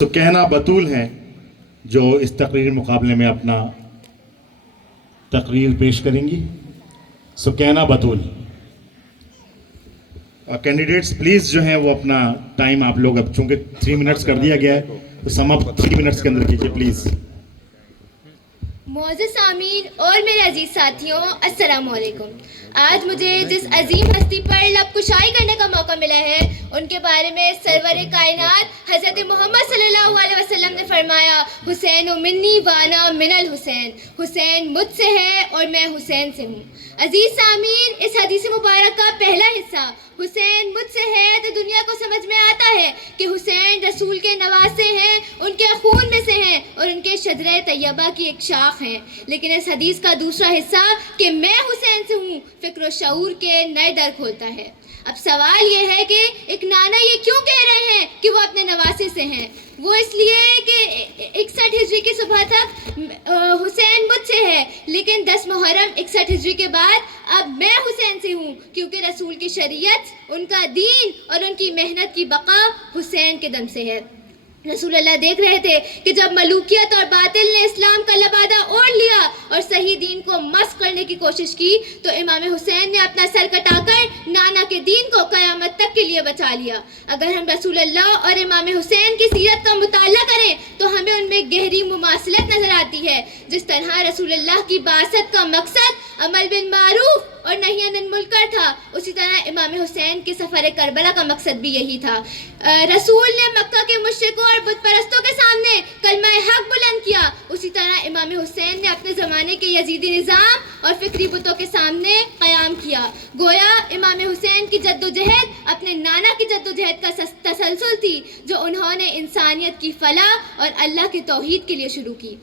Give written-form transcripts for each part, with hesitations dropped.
تو کہنا بطول ہیں جو اس تقریر مقابلے میں اپنا تقریر پیش کریں گی. سو کہنا بطول. کینڈیڈیٹس پلیز جو ہیں وہ اپنا ٹائم آپ لوگ اب چونکہ 3 منٹس کر دیا گیا ہے تو سم اپ 3 منٹس کے اندر کیجیے پلیز. معزز سامعین اور میرے عزیز ساتھیوں، السلام علیکم. آج مجھے جس عظیم ہستی پر لب کشائی کرنے کا موقع ملا ہے ان کے بارے میں سرور کائنات حضرت محمد صلی اللہ علیہ وسلم نے فرمایا، حسین منی وانا من الحسین، حسین مجھ سے ہے اور میں حسین سے ہوں. عزیز سامعین، اس حدیث مبارک کا پہلا حصہ حسین مجھ سے ہے تو دنیا کو سمجھ میں آتا ہے کہ حسین رسول کے نواسے ہیں، ان کے خون میں سے ہیں اور ان کے شجرہ طیبہ کی ایک شاخ ہیں. لیکن اس حدیث کا دوسرا حصہ کہ میں حسین سے ہوں فکر و شعور کے نئے در کھولتا ہے. اب سوال یہ ہے کہ ایک نانا یہ کیوں کہہ رہے ہیں کہ وہ اپنے نواسے سے ہیں؟ وہ اس لیے کہ 61 ہجری کی صبح تک حسین مجھ سے ہے، لیکن 10 محرم 61 ہجری کے بعد اب میں حسین سے ہوں، کیونکہ رسول کی شریعت، ان کا دین اور ان کی محنت کی بقا حسین کے دم سے ہے. رسول اللہ دیکھ رہے تھے کہ جب ملوکیت اور باطل نے اسلام کا لبادہ اوڑھ لیا اور صحیح دین کو مسخ کرنے کی کوشش کی تو امام حسین نے اپنا سر کٹا کر نانا کے دین کو قیامت تک کے لیے بچا لیا. اگر ہم رسول اللہ اور امام حسین کی سیرت کا مطالعہ کریں تو ہمیں ان میں گہری مماثلت نظر آتی ہے. جس طرح رسول اللہ کی بعثت کا مقصد عمل بالمعروف اور نہی عن المنکر تھا، اسی طرح امام حسین کے سفر کربلا کا مقصد بھی یہی تھا. رسول نے مکہ کے مشرکوں اور بت پرستوں کے سامنے کلمہ حق بلند کیا، اسی طرح امام حسین نے اپنے زمانے کے یزیدی نظام اور فکری بتوں کے سامنے قیام کیا. گویا امام حسین کی جدوجہد اپنے نانا کی جدوجہد کا تسلسل تھی جو انہوں نے انسانیت کی فلاح اور اللہ کی توحید کے لیے شروع کی.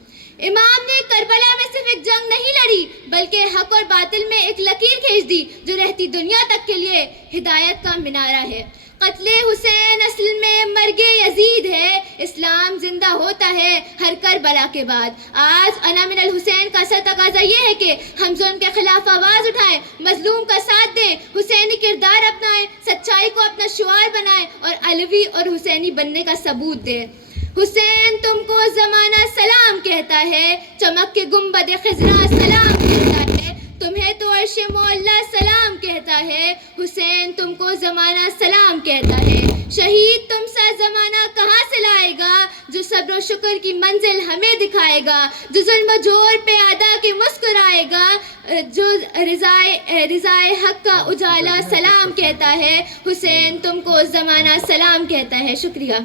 امام نے کربلا میں صرف ایک جنگ نہیں لڑی بلکہ حق اور باطل میں ایک لکیر کھینچ دی جو رہتی دنیا تک کے لیے ہدایت کا منارہ ہے. قتل حسین اصل میں مرگ یزید ہے، اسلام زندہ ہوتا ہے ہر کربلا کے بعد. آج انا من الحسین کا اصل تقاضا یہ ہے کہ ہم ظلم کے خلاف آواز اٹھائیں، مظلوم کا ساتھ دیں، حسینی کردار اپنائیں، سچائی کو اپنا شعار بنائیں اور علوی اور حسینی بننے کا ثبوت دیں. حسین تم کو زمانہ سلام کہتا ہے، چمک کے گنبد خضرا سلام کہتا ہے، تمہیں تو عرش معلیٰ سلام کہتا ہے. حسین تم کو زمانہ سلام کہتا ہے. شہید تم سا زمانہ کہاں سے لائے گا جو صبر و شکر کی منزل ہمیں دکھائے گا، جو ظلم و جور پہ ادا کے مسکرائے گا، جو رضائے حق کا اجالا سلام کہتا ہے. حسین تم کو زمانہ سلام کہتا ہے. شکریہ.